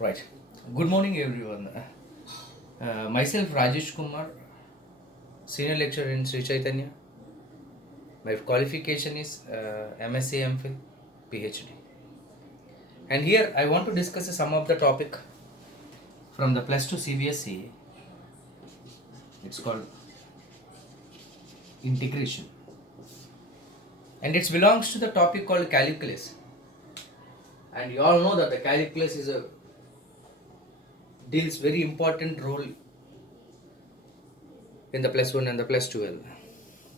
Right. Good morning, everyone. Myself Rajesh Kumar, senior lecturer in Sri Chaitanya. My qualification is MSc MPhil PhD. And here I want to discuss some of the topic from the plus 2 CBSE. It's called integration, and it belongs to the topic called calculus. And you all know that the calculus is a deals very important role in the plus 1 and the plus 12,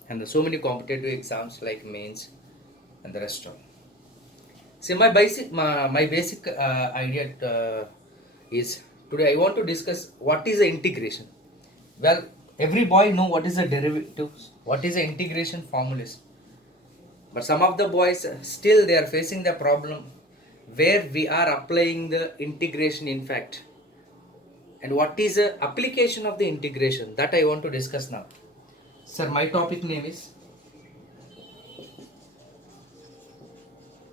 and the so many competitive exams like mains and the rest of. See, my basic idea is today I want to discuss what is the integration. Well, every boy know what is the derivatives, what is the integration formulas, but some of the boys still they are facing the problem where we are applying the integration in fact, and what is the application of the integration that I want to discuss now. Sir, my topic name is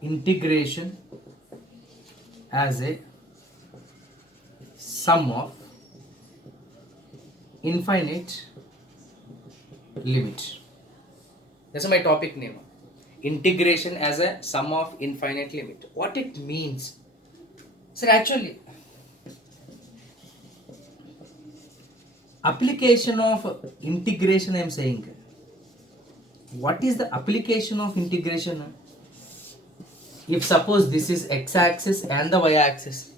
integration as a sum of infinite limit. That's my topic name. Integration as a sum of infinite limit. What it means? Sir, actually, application of integration I am saying. What is the application of integration? If suppose this is x-axis and the y-axis,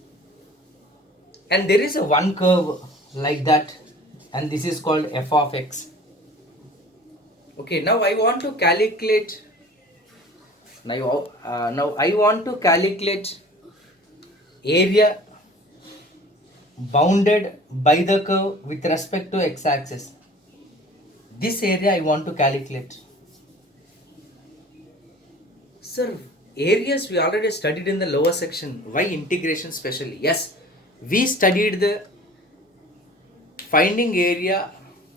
and there is a one curve like that, and this is called f of x. Okay, now I want to calculate. Now I want to calculate area bounded by the curve with respect to x-axis. This area I want to calculate. Sir, areas we already studied in the lower section. Why integration specially? Yes, we studied the finding area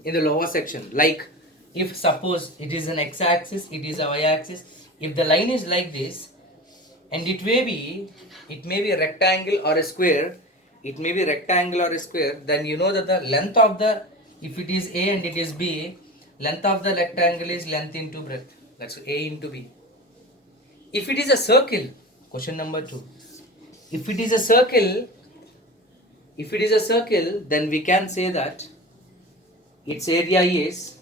in the lower section. Like if suppose it is an x-axis, it is a y-axis. If the line is like this, and it may be a rectangle or a square. It may be rectangle or a square. Then you know that the length of the, if it is A and it is B, length of the rectangle is length into breadth. That's A into B. If it is a circle, question number 2. If it is a circle, then we can say that its area is,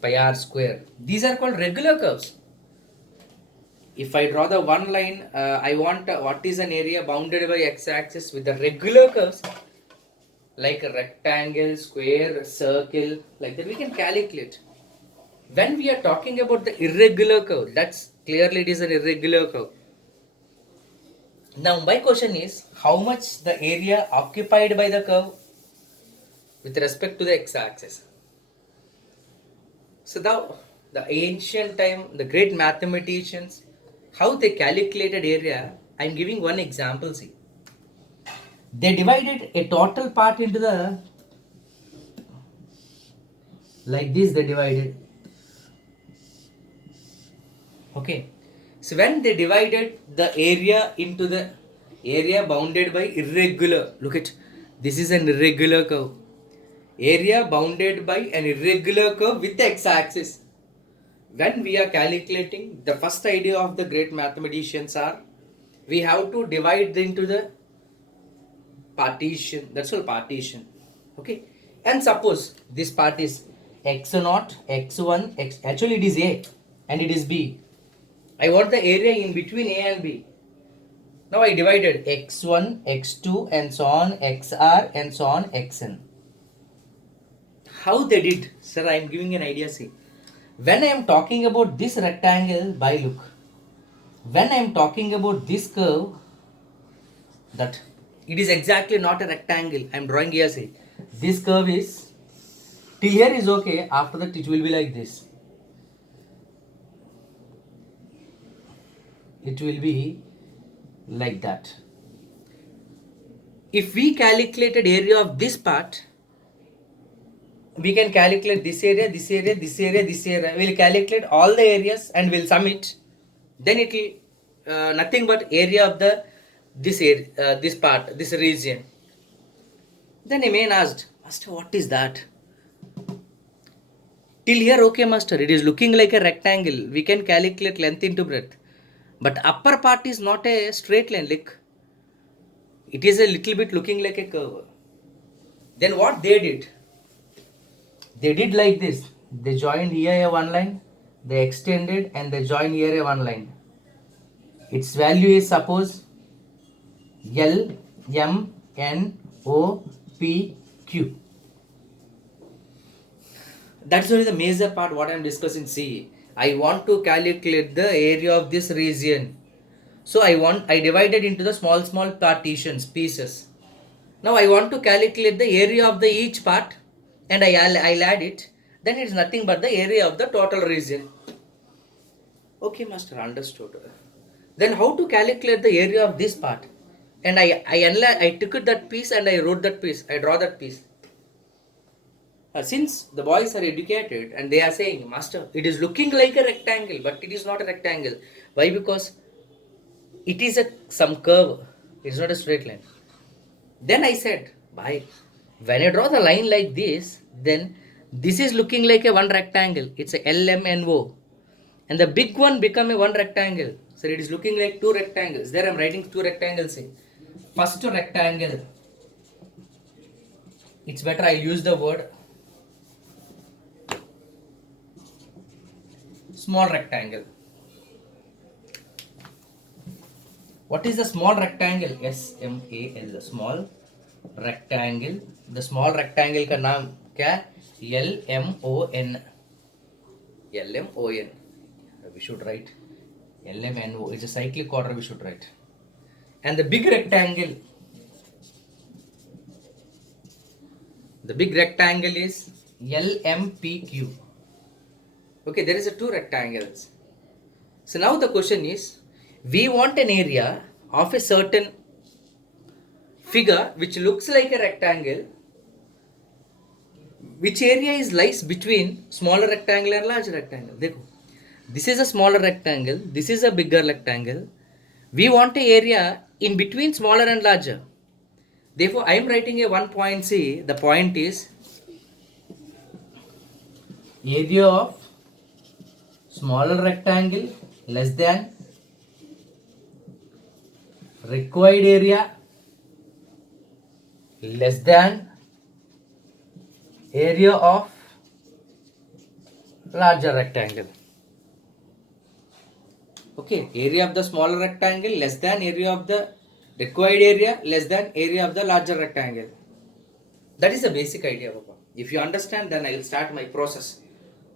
pi r square. These are called regular curves. If I draw the one line, I want what is an area bounded by x-axis with the regular curves like a rectangle, square, circle, like that we can calculate. When we are talking about the irregular curve, that's clearly it is an irregular curve. Now my question is, how much the area occupied by the curve with respect to the x-axis? So now the ancient time, the great mathematicians, how they calculated area, I am giving one example. See, they divided a total part into the, like this they divided. Okay, so when they divided the area into the area bounded by irregular, look at, this is an irregular curve, area bounded by an irregular curve with the x-axis. When we are calculating, the first idea of the great mathematicians are, we have to divide into the partition. That's all, partition. Okay, and suppose this part is x0, x1, x, actually it is A and it is B. I want the area in between A and B. Now I divided x1, x2 and so on, xr and so on, xn. How they did? Sir, I am giving an idea. See, when I am talking about this rectangle, by look, when I am talking about this curve, that it is exactly not a rectangle. I am drawing here. See, this curve is, till here is okay. After that it will be like this. It will be like that. If we calculated area of this part, we can calculate this area, this area, this area, this area. We'll calculate all the areas and we'll sum it. Then it will nothing but area of the this part, this region. Then a man asked, Master, what is that? Till here, okay, master, it is looking like a rectangle. We can calculate length into breadth. But upper part is not a straight line, like it is a little bit looking like a curve. Then what they did? They did like this. They joined here a one line, they extended and they joined here a one line. Its value is suppose L M N O P Q. That's only the major part what I am discussing. See, I want to calculate the area of this region. So I divided into the small partitions, pieces. Now I want to calculate the area of the each part and I'll add it. Then it's nothing but the area of the total region. Okay, master, understood. Then how to calculate the area of this part? And I took that piece and I wrote that piece. I draw that piece. Since the boys are educated and they are saying, Master, it is looking like a rectangle, but it is not a rectangle. Why? Because it is some curve. It's not a straight line. Then I said, why? When I draw the line like this, then this is looking like a one rectangle. It's a LMNO. And the big one become a one rectangle. So it is looking like two rectangles. There I'm writing two rectangles. First rectangle. It's better I use the word small rectangle. What is the small rectangle? SMAL, small rectangle. The small rectangle का नाम क्या? LMON. LMON. We should write LMNO. It's a cyclic order. We should write. And the big rectangle. The big rectangle is LMPQ. Okay, there is a two rectangles. So now the question is, we want an area of a certain figure which looks like a rectangle. Which area lies between smaller rectangle and larger rectangle? This is a smaller rectangle. This is a bigger rectangle. We want an area in between smaller and larger. Therefore, I am writing a one point C. The point is area of smaller rectangle less than required area less than area of larger rectangle. Okay, area of the smaller rectangle less than area of the required area less than area of the larger rectangle. That is the basic idea, Papa. If you understand, then I will start my process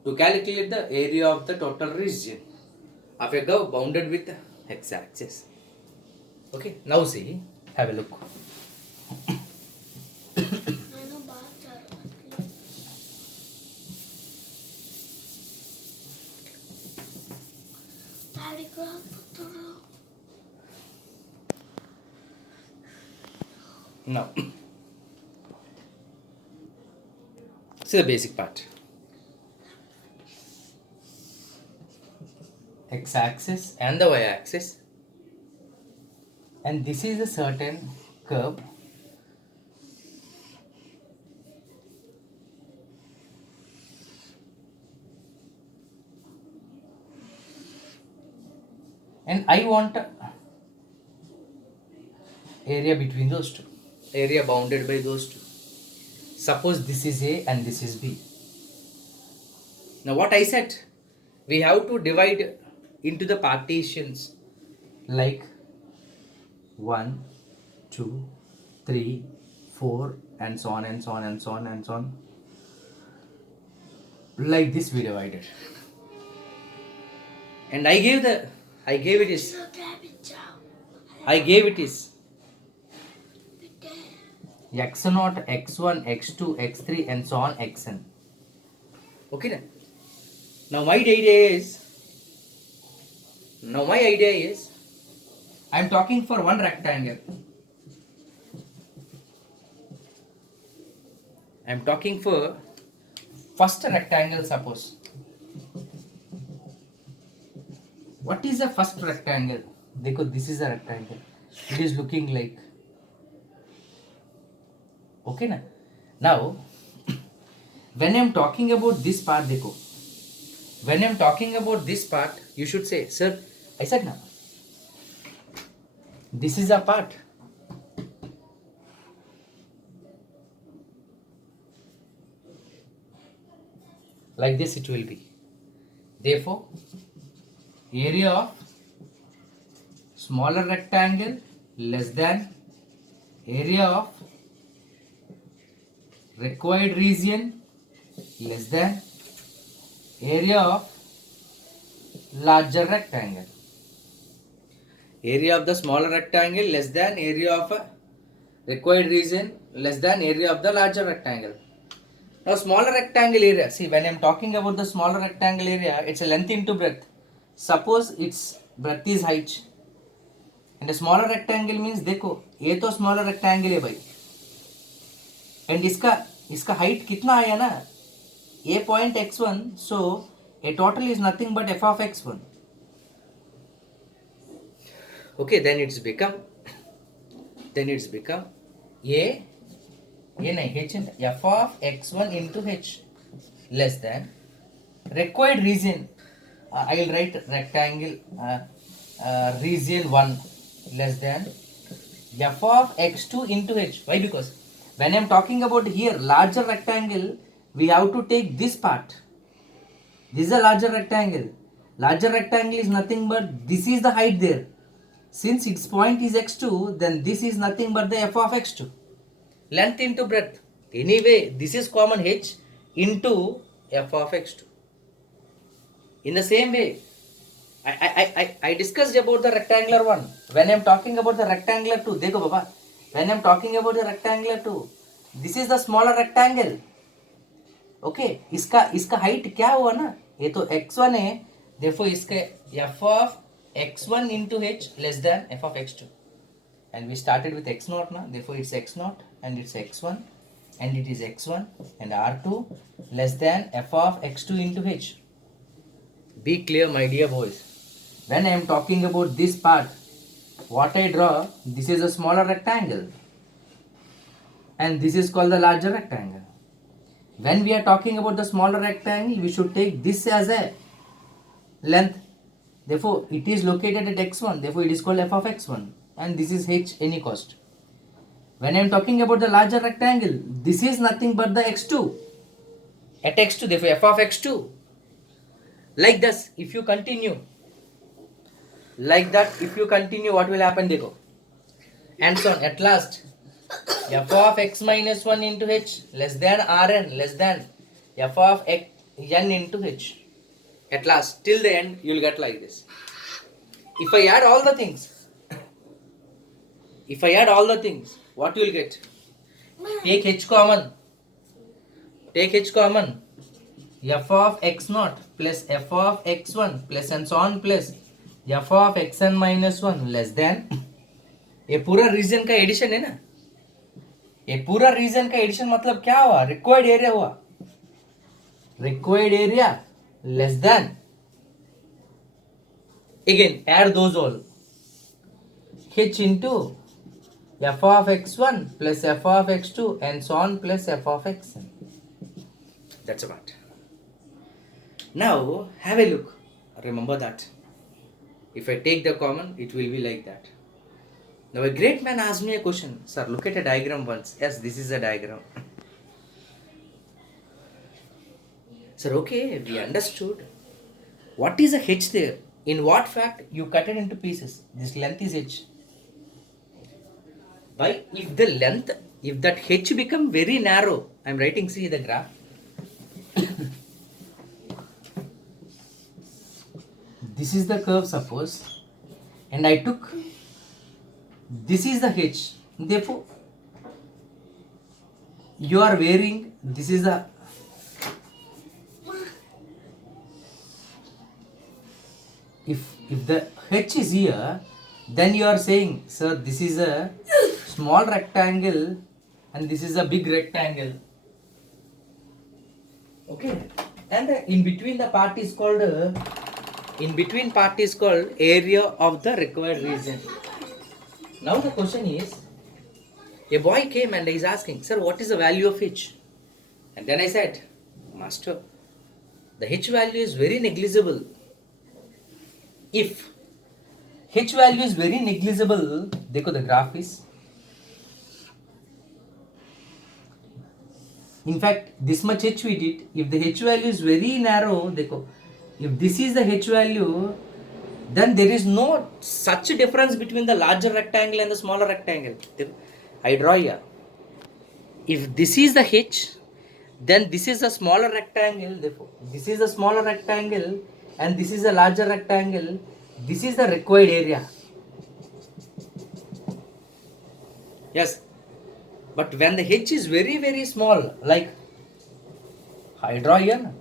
to calculate the area of the total region of a curve bounded with x-axis. Okay, now see, have a look. Now, see the basic part. X-axis and the y-axis, and this is a certain curve. And I want area between those two, area bounded by those two. Suppose this is A and this is B. Now what I said, we have to divide into the partitions like 1, 2, 3, 4 and so on and so on and so on and so on. Like this we divided. And I gave it is x0, x1, x2, x3 and so on xn. Okay then. Now my idea is I am talking for one rectangle. I am talking for first rectangle, suppose. What is the first rectangle? देखो, this is a rectangle. It is looking like, okay na? Now, when I'm talking about this part, देखो, when I'm talking about this part, you should say, sir, ऐसा ना, this is a part. Like this it will be. Therefore, area of smaller rectangle less than area of required region less than area of larger rectangle. Area of the smaller rectangle less than area of a required region less than area of the larger rectangle. Now smaller rectangle area, see when I am talking about the smaller rectangle area, it's a length into breadth. Suppose its breadth is height and a smaller rectangle means देखो ये तो smaller rectangle है भाई, and इसका height कितना आया ना, a point x1, so a total is nothing but f of x1. Okay, then it's become ये नहीं h f of x1 into h less than required region. I will write rectangle region 1 less than f of x2 into h. Why? Because when I am talking about here larger rectangle, we have to take this part. This is a larger rectangle. Larger rectangle is nothing but this is the height there. Since its point is x2, then this is nothing but the f of x2. Length into breadth. Anyway, this is common h into f of x2. In the same way, I discussed about the rectangular one. When I am talking about the rectangular two, देखो बाबा, when I am talking about the rectangular two, this is the smaller rectangle. Okay, इसका height क्या हुआ ना? ये तो x1 है, therefore इसका f of x1 into h less than f of x2. And we started with x0 now, therefore it's x0 and it's x1 and it is x1 and r2 less than f of x2 into h. Be clear, my dear boys. When I am talking about this part, what I draw, this is a smaller rectangle and this is called the larger rectangle. When we are talking about the smaller rectangle, we should take this as a length. Therefore, it is located at x1, therefore it is called f of x1 and this is h any cost. When I am talking about the larger rectangle, this is nothing but the x2. At x2, therefore f of x2. Like this, if you continue, like that, if you continue, what will happen? Dekho. And so on. At last, f of x minus 1 into h less than rn less than f of x, n into h. At last, till the end, you will get like this. If I add all the things, what you will get? Take h common. F of x0 plus f of x1 plus and so on plus f of xn minus 1 less than, ये पूरा reason का addition है ना, ये पूरा reason का addition मतलब क्या हुआ? रिक्वायर्ड एरिया हुआ, required area less than, again add those all, h into f of x1 plus f of x2 and so on plus f of xn. That's about. Now have a look. Remember that if I take the common, it will be like that. Now a great man asked me a question, sir, look at a diagram once. Yes, this is a diagram. Sir, okay, we understood. What is a h there? In what fact you cut it into pieces? This length is h. Why? If that h become very narrow, I am writing, see the graph. This is the curve, suppose, and I took, this is the h. Therefore, you are varying, this is the, if the h is here, then you are saying, sir, this is a small rectangle and this is a big rectangle. Okay, and in between the part is called In between part is called area of the required region. Now the question is, a boy came and is asking, sir, what is the value of H? And then I said, master, the H value is very negligible. If H value is very negligible, देखो the graph is, in fact this much H we did. If the H value is very narrow, देखो, if this is the H value, then there is no such difference between the larger rectangle and the smaller rectangle. I draw here. If this is the H, then this is a smaller rectangle. Therefore, this is a smaller rectangle and this is a larger rectangle. This is the required area. Yes. But when the H is very, very small, like I draw here.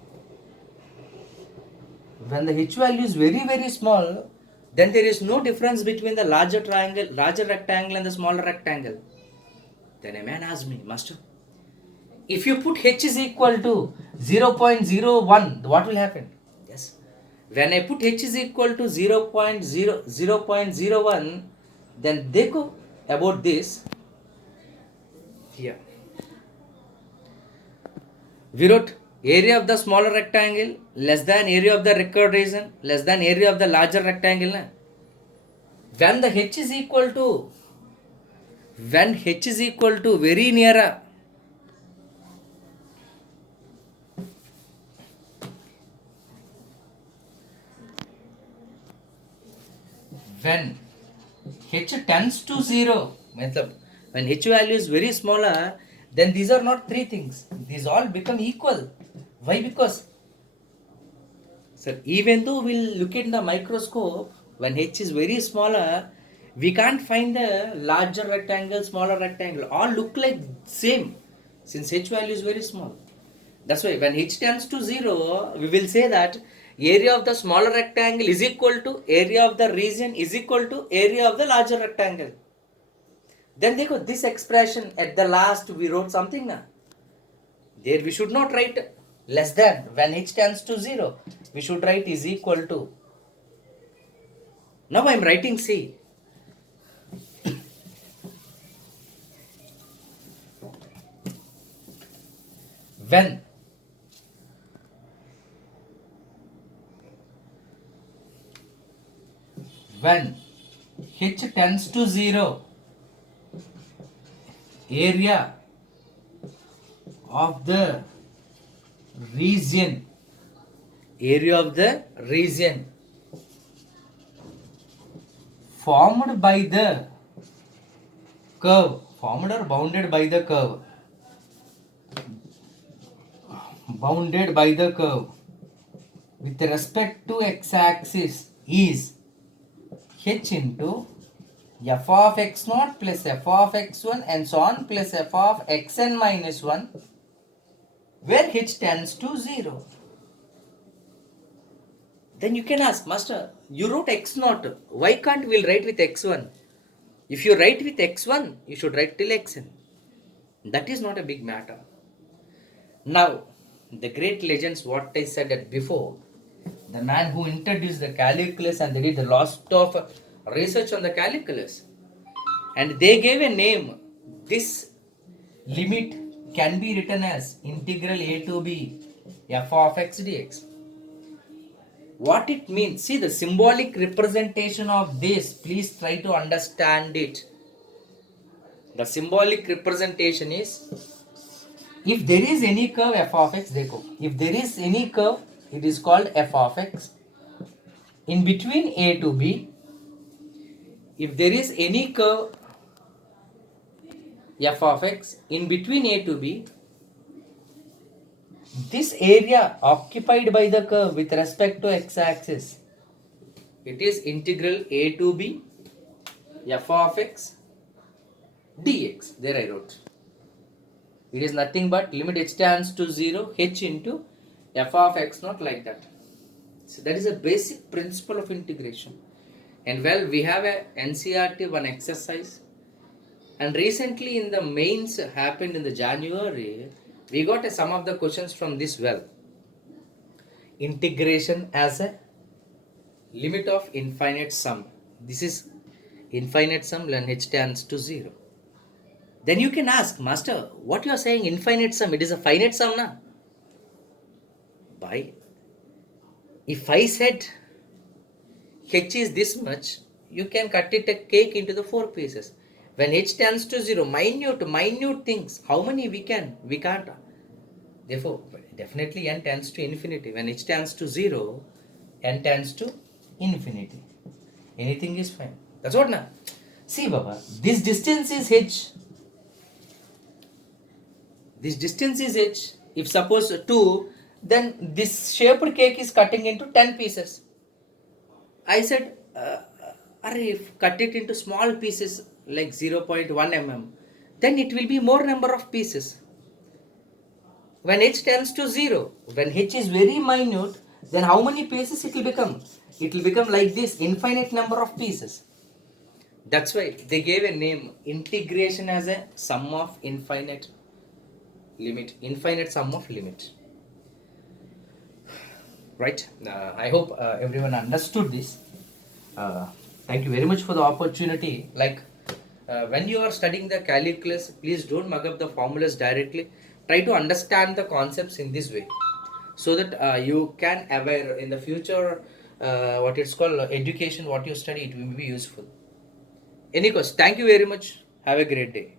When the H value is very, very small, then there is no difference between the larger rectangle and the smaller rectangle. Then a man asked me, master, if you put H is equal to 0.01, what will happen? Yes. When I put H is equal to 0.01, then they go about this. Here. We wrote area of the smaller rectangle less than area of the required region less than area of the larger rectangle. Na? When H is equal to very near when H tends to 0, when H value is very smaller, then these are not three things. These all become equal. Why? Because, sir, even though we'll look in the microscope, when H is very smaller, we can't find the larger rectangle, smaller rectangle. All look like same, since H value is very small. That's why when H tends to 0, we will say that area of the smaller rectangle is equal to area of the region is equal to area of the larger rectangle. Then they got this expression at the last we wrote something now. There we should not write less than. When H tends to 0, we should write is equal to. Now I am writing C. When H tends to 0, area of the region formed by the curve, formed or bounded by the curve, with respect to x-axis is h into f of x naught plus f of x1 and so on plus f of xn minus 1, where h tends to 0. Then you can ask, master, you wrote x naught, why can't we write with x1? If you write with x1, you should write till xn. That is not a big matter. Now, the great legends, what I said at before, the man who introduced the calculus and they did a lot of research on the calculus, and they gave a name. This limit can be written as integral a to b f of x dx. What it means, see the symbolic representation of this, please try to understand it. The symbolic representation is, if there is any curve f of x, if there is any curve, it is called f of x. In between a to b, if there is any curve f of x in between a to b, this area occupied by the curve with respect to x-axis, it is integral a to b f of x dx. There I wrote. It is nothing but limit h tends to 0, h into f of x naught, like that. So that is a basic principle of integration. And well, we have a NCERT one exercise, and recently in the mains happened in the January, we got some of the questions from this well. Integration as a limit of infinite sum. This is infinite sum when h tends to 0. Then you can ask, Master, what you are saying infinite sum, it is a finite sum, na? By if I said h is this much, you can cut it a cake into the 4 pieces. When h tends to 0, minute things, how many we can't. Therefore, definitely n tends to infinity. When h tends to 0, n tends to infinity. Anything is fine. That's what now. See, Baba, this distance is h. This distance is h. If suppose 2, then this shaped cake is cutting into 10 pieces. I said, if cut it into small pieces like 0.1 mm, then it will be more number of pieces. When h tends to 0, when h is very minute, then how many pieces it will become? It will become like this, infinite number of pieces. That's why they gave a name, integration, as a sum of infinite sum of limit. Right? I hope everyone understood this. Thank you very much for the opportunity. Like when you are studying the calculus, please don't mug up the formulas directly. Try to understand the concepts in this way, so that you can aware in the future what it's called education, what you study, it will be useful. Any question? Thank you very much. Have a great day.